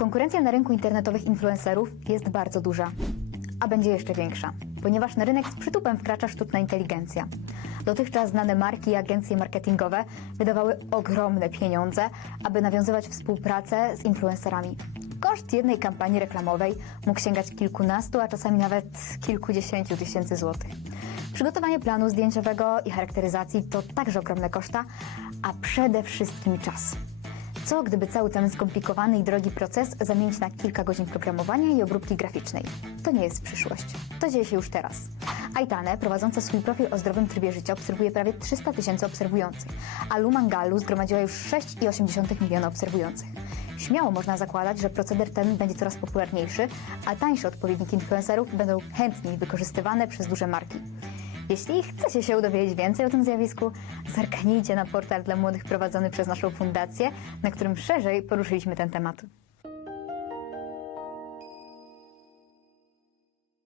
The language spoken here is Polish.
Konkurencja na rynku internetowych influencerów jest bardzo duża, a będzie jeszcze większa, ponieważ na rynek z przytupem wkracza sztuczna inteligencja. Dotychczas znane marki i agencje marketingowe wydawały ogromne pieniądze, aby nawiązywać współpracę z influencerami. Koszt jednej kampanii reklamowej mógł sięgać kilkunastu, a czasami nawet kilkudziesięciu tysięcy złotych. Przygotowanie planu zdjęciowego i charakteryzacji to także ogromne koszta, a przede wszystkim czas. Co gdyby cały ten skomplikowany i drogi proces zamienić na kilka godzin programowania i obróbki graficznej? To nie jest przyszłość. To dzieje się już teraz. Aitane, prowadząca swój profil o zdrowym trybie życia, obserwuje prawie 300 tysięcy obserwujących, a Lumangalu zgromadziła już 6,8 miliona obserwujących. Śmiało można zakładać, że proceder ten będzie coraz popularniejszy, a tańsze odpowiedniki influencerów będą chętniej wykorzystywane przez duże marki. Jeśli chcecie się dowiedzieć więcej o tym zjawisku, zerknijcie na portal dla młodych prowadzony przez naszą fundację, na którym szerzej poruszyliśmy ten temat.